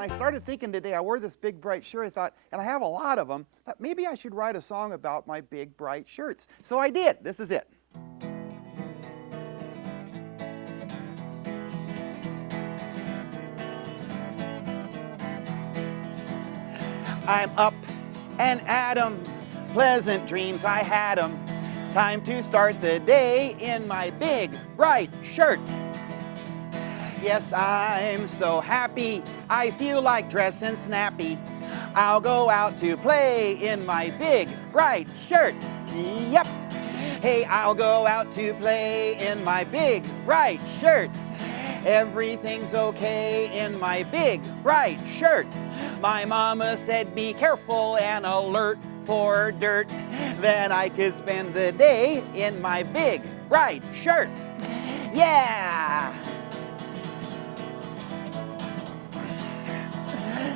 I started thinking today, I wore this big bright shirt, I thought, and I have a lot of them, thought maybe I should write a song about my big bright shirts. So I did. This is it. I'm up and at 'em, pleasant dreams I had 'em. Time to start the day in my big bright shirt. Yes, I'm so happy, I feel like dressing snappy. I'll go out to play in my big bright shirt. Yep. Hey, I'll go out to play in my big bright shirt. Everything's okay in my big bright shirt. My mama said be careful and alert for dirt. Then I could spend the day in my big bright shirt. Yeah!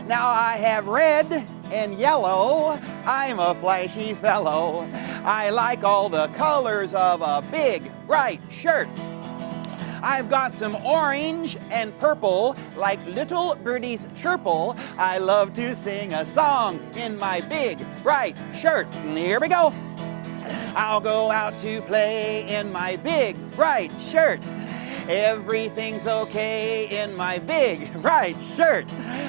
Now I have red and yellow, I'm a flashy fellow. I like all the colors of a big bright shirt. I've got some orange and purple, like little birdies chirple. I love to sing a song in my big bright shirt. Here we go. I'll go out to play in my big bright shirt. Everything's okay in my big bright shirt.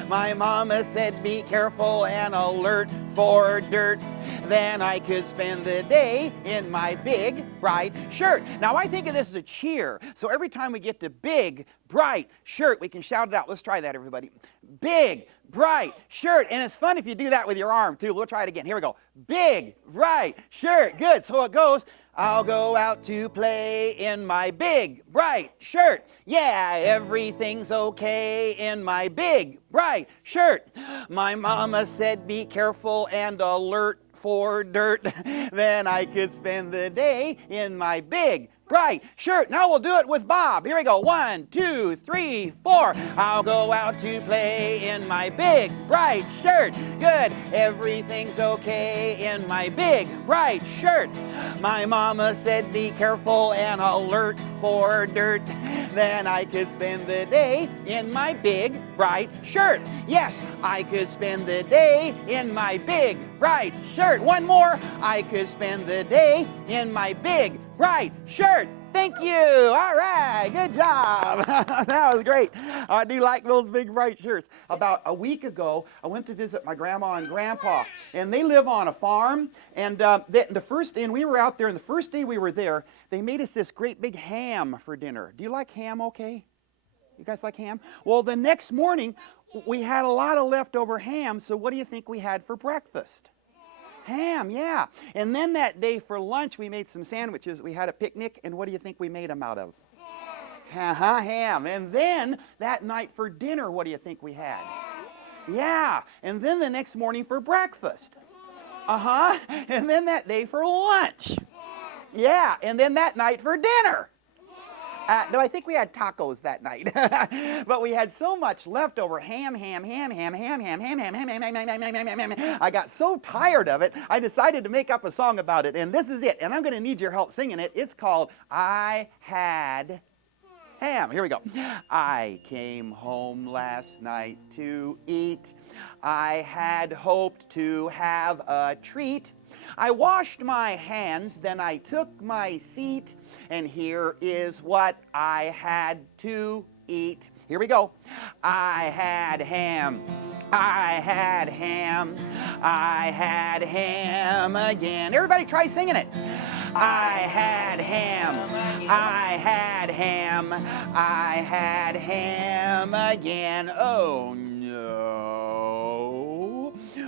My mama said be careful and alert for dirt. Then I could spend the day in my big bright shirt. Now I think of this as a cheer. So every time we get to big bright shirt, we can shout it out. Let's try that, everybody. Big bright shirt. And it's fun if you do that with your arm too. We'll try it again. Here we go. Big bright shirt. Good. So it goes. I'll go out to play in my big bright shirt. Yeah, everything's okay in my big bright shirt. My mama said be careful and alert for dirt. Then I could spend the day in my big bright shirt. Now we'll do it with Bob. Here we go. 1, 2, 3, 4. I'll go out to play in my big bright shirt. Good. Everything's okay in my big bright shirt. My mama said be careful and alert for dirt. Then I could spend the day in my big bright shirt. Yes, I could spend the day in my big bright shirt. One more. I could spend the day in my big bright shirt. Thank you. All right. Good job. That was great. I do like those big bright shirts. About a week ago, I went to visit my grandma and grandpa, and they live on a farm. And we were out there, and the first day we were there, they made us this great big ham for dinner. Do you like ham okay? You guys like ham? Well, the next morning, we had a lot of leftover ham, so what do you think we had for breakfast? Ham, yeah. And then that day for lunch, we made some sandwiches. We had a picnic, and what do you think we made them out of? Ham. Ham. And then that night for dinner, what do you think we had? Yeah. And then the next morning for breakfast. And then that day for lunch. Yeah. And then that night for dinner. No, I think we had tacos that night. But we had so much leftover ham. I got so tired of it, I decided to make up a song about it. And this is it. And I'm going to need your help singing it. It's called I Had Ham. Here we go. I came home last night to eat. I had hoped to have a treat. I washed my hands, then I took my seat, and here is what I had to eat. Here we go. I had ham. I had ham. I had ham again. Everybody try singing it. I had ham. I had ham. I had ham again. Oh no.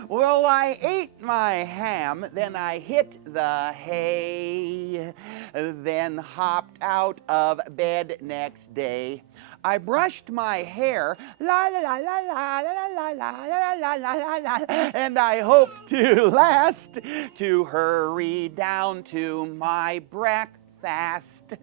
Well, I ate my ham, then I hit the hay, then hopped out of bed next day. I brushed my hair, la la la la la la la la la la la la, and I hoped to last to hurry down to my breakfast. fast.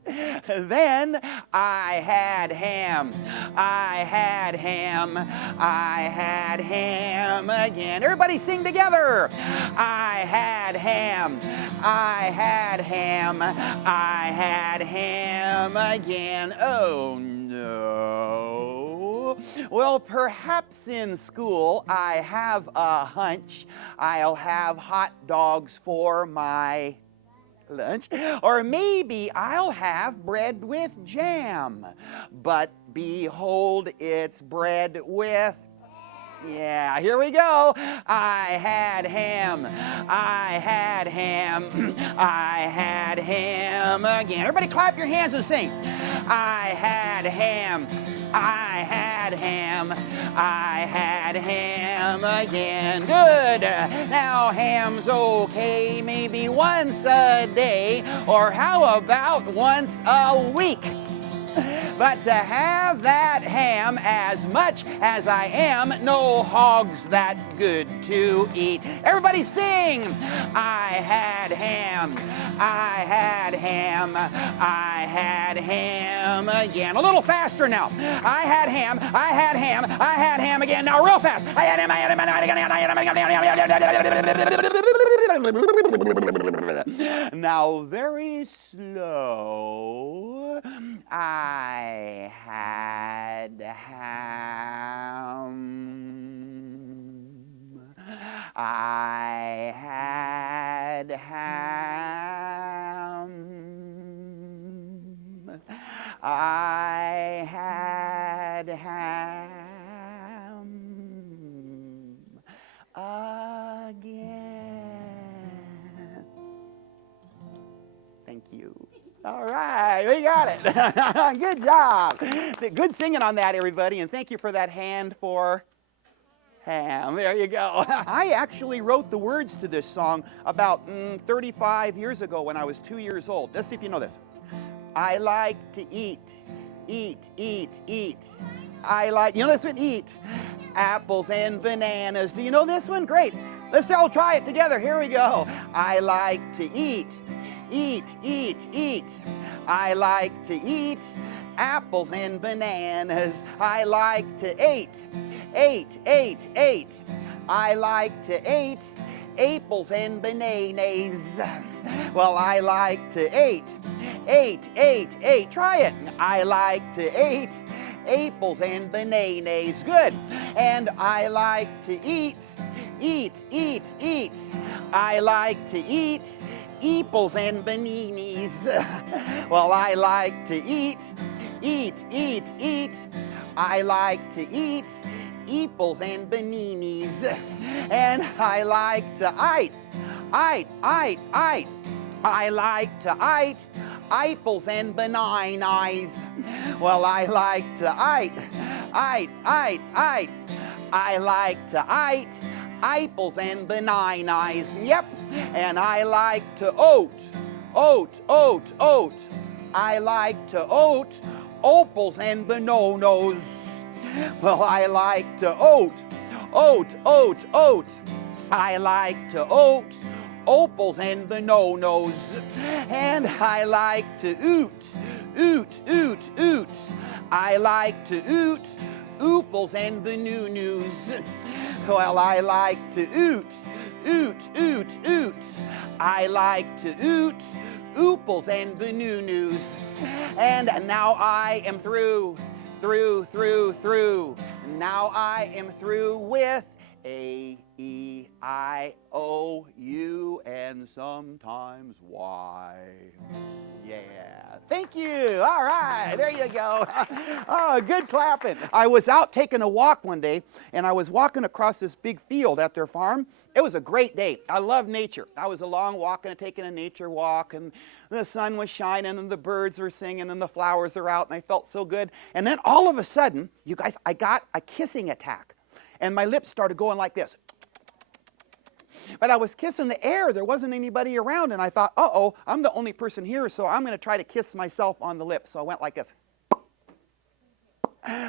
Then I had ham. I had ham. I had ham again. Everybody sing together. I had ham. I had ham. I had ham again. Oh no. Well, perhaps in school I have a hunch I'll have hot dogs for my lunch, or maybe I'll have bread with jam. But behold, it's bread with, yeah, here we go. I had ham. I had ham. I had ham again. Everybody clap your hands and sing. I had ham. I had ham. I had ham again. Good. Now ham's okay maybe once a day, or how about once a week? But to have that ham as much as I am, no hog's that good to eat. Everybody sing! I had ham. I had ham. I had ham again. A little faster now. I had ham. I had ham. I had ham again. Now real fast. I had ham. I had ham. I had ham. I had ham. Now very slow. I had ham. I had ham. I had ham again. Thank you. All right, we got it. Good job. Good singing on that, everybody, and thank you for that hand for ham. There you go. I actually wrote the words to this song about 35 years ago when I was 2 years old. Let's see if you know this. I like to eat, eat, eat, eat. I like, you know this one? Eat apples and bananas. Do you know this one? Great. Let's all try it together. Here we go. I like to eat, eat, eat, eat. I like to eat apples and bananas. I like to eat, eat, eat, eat. I like to eat apples and bananas. Well, I like to eat, eat, eat, eat. Try it. I like to eat apples and bananas. Good. And I like to eat, eat, eat, eat. I like to eat apples and bananas. Well, I like to eat, eat, eat, eat. I like to eat apples and bananas. And I like to eat, eat, eat, eat. I like to eat apples and bananas. Well, I like to eat, eat, eat, eat. I like to eat apples and bananas. Yep. And I like to oat, oat, oat, oat. I like to oat opals and bananas. Well, I like to oat, oat, oat, oat. I like to oat opals and bananas. And I like to oot, oot, oot, oot. I like to oot ooples and bananas. Well, I like to oot, oot, oot, oot. I like to oot ooples and bananas. And now I am through. Now I am through with A, E, I, O, U, and sometimes Y. Yeah, thank you. All right, there you go. Oh, good clapping. I was out taking a walk one day, and I was walking across this big field at their farm. It was a great day. I love nature. I was along walking and taking a nature walk, and the sun was shining, and the birds were singing, and the flowers are out, and I felt so good. And then all of a sudden, you guys, I got a kissing attack, and my lips started going like this. But I was kissing the air. There wasn't anybody around, and I thought, uh-oh, I'm the only person here, so I'm going to try to kiss myself on the lips. So I went like this.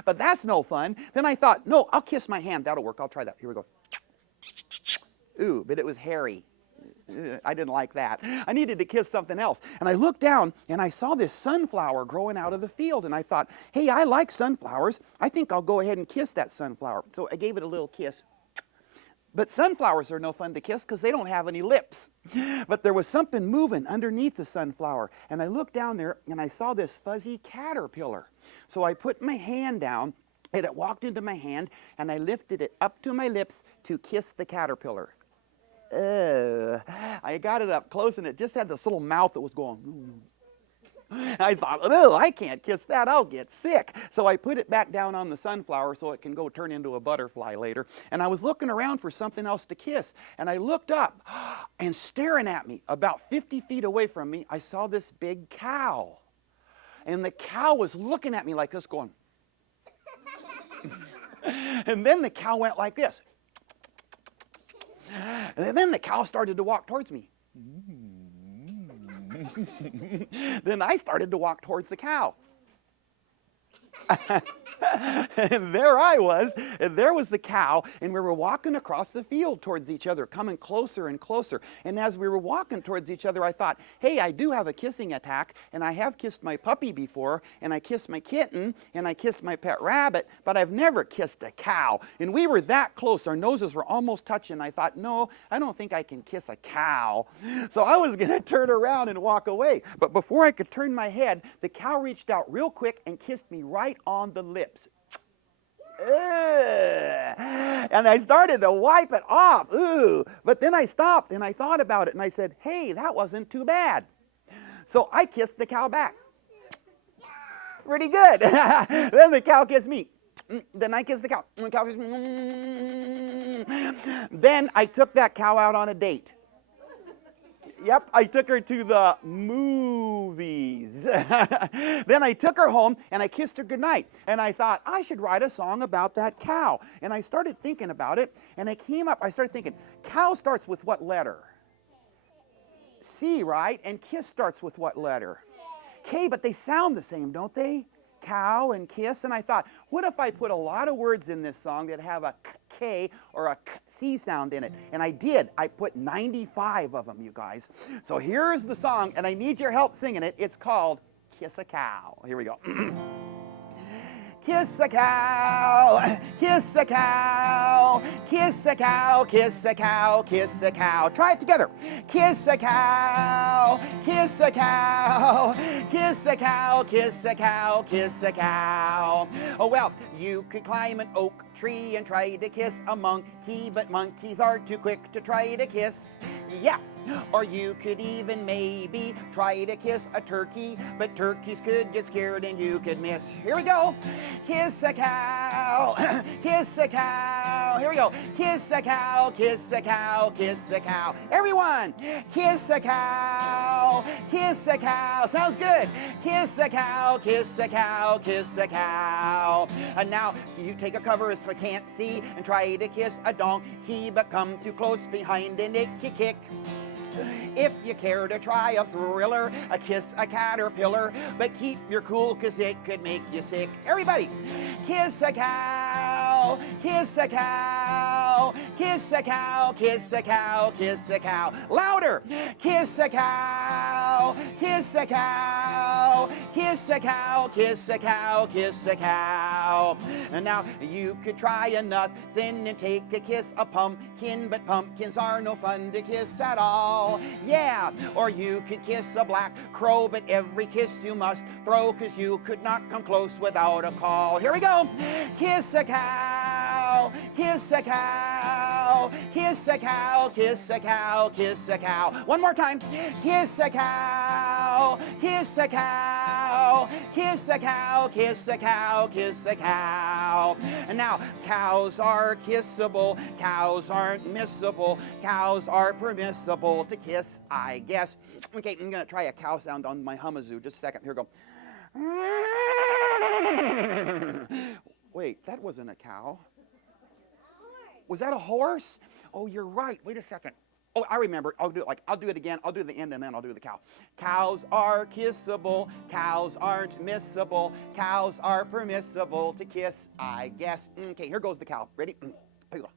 But that's no fun. Then I thought, no, I'll kiss my hand. That'll work. I'll try that. Here we go. Ooh, but it was hairy. I didn't like that. I needed to kiss something else. And I looked down and I saw this sunflower growing out of the field. And I thought, hey, I like sunflowers. I think I'll go ahead and kiss that sunflower. So I gave it a little kiss. But sunflowers are no fun to kiss because they don't have any lips. But there was something moving underneath the sunflower. And I looked down there and I saw this fuzzy caterpillar. So I put my hand down and it walked into my hand and I lifted it up to my lips to kiss the caterpillar. I got it up close and it just had this little mouth that was going. I thought, oh, I can't kiss that, I'll get sick. So I put it back down on the sunflower so it can go turn into a butterfly later. And I was looking around for something else to kiss. And I looked up and staring at me, about 50 feet away from me, I saw this big cow. And the cow was looking at me like this going. And then the cow went like this. And then the cow started to walk towards me. Then I started to walk towards the cow. And there I was, and there was the cow, and we were walking across the field towards each other, coming closer and closer. And as we were walking towards each other, I thought, hey, I do have a kissing attack, and I have kissed my puppy before, and I kissed my kitten, and I kissed my pet rabbit, but I've never kissed a cow. And we were that close, our noses were almost touching. I thought, no, I don't think I can kiss a cow. So I was going to turn around and walk away. But before I could turn my head, the cow reached out real quick and kissed me right on the lips. And I started to wipe it off. But then I stopped and I thought about it and I said, hey, that wasn't too bad. So I kissed the cow back. Pretty good. Then the cow kissed me. Then I kissed the cow. The cow kissed me. Then I took that cow out on a date. Yep, I took her to the movies. Then I took her home and I kissed her goodnight. And I thought, I should write a song about that cow. And I started thinking about it. And I started thinking, cow starts with what letter? C, right? And kiss starts with what letter? K, but they sound the same, don't they? Cow and kiss. And I thought, what if I put a lot of words in this song that have a K or a C sound in it? And I did. I put 95 of them, you guys. So here's the song, and I need your help singing it. It's called Kiss a Cow. Here we go. Kiss a cow, kiss a cow, kiss a cow, kiss a cow, kiss a cow. Try it together. Kiss a cow, kiss a cow, kiss a cow, kiss a cow, kiss a cow. Oh, well, you could climb an oak tree and try to kiss a monkey, but monkeys are too quick to try to kiss. Yeah. Or you could even maybe try to kiss a turkey, but turkeys could get scared and you could miss. Here we go. Kiss a cow, kiss a cow. Here we go. Kiss a cow, kiss a cow, kiss a cow. Everyone, kiss a cow, kiss a cow. Sounds good. Kiss a cow, kiss a cow, kiss a cow. And now you take a cover so I can't see and try to kiss a donkey, but come too close behind and it can kick. If you care to try a thriller, a kiss a caterpillar, but keep your cool cause it could make you sick. Everybody, kiss a cow, kiss a cow, kiss a cow, kiss a cow, kiss a cow. Louder, kiss a cow, kiss a cow, kiss a cow, kiss a cow, kiss a cow. And now you could try a nothing and take a kiss a pumpkin, but pumpkins are no fun to kiss at all. Yeah, or you could kiss a black crow, but every kiss you must throw, cause you could not come close without a call. Here we go. Kiss a cow, kiss a cow, kiss a cow, kiss a cow, kiss a cow. One more time. Kiss a cow, kiss a cow, kiss a cow, kiss a cow, kiss a cow. And now, cows are kissable, cows aren't missable, cows are permissible to kiss, I guess. Okay, I'm gonna try a cow sound on my humazoo. Just a second. Here we go. Wait, that wasn't a cow. Was that a horse? Oh, you're right. Wait a second. Oh, I remember. I'll do it again. I'll do the end and then I'll do the cow. Cows are kissable. Cows aren't missable. Cows are permissible to kiss, I guess. Okay, here goes the cow. Ready? Here you go.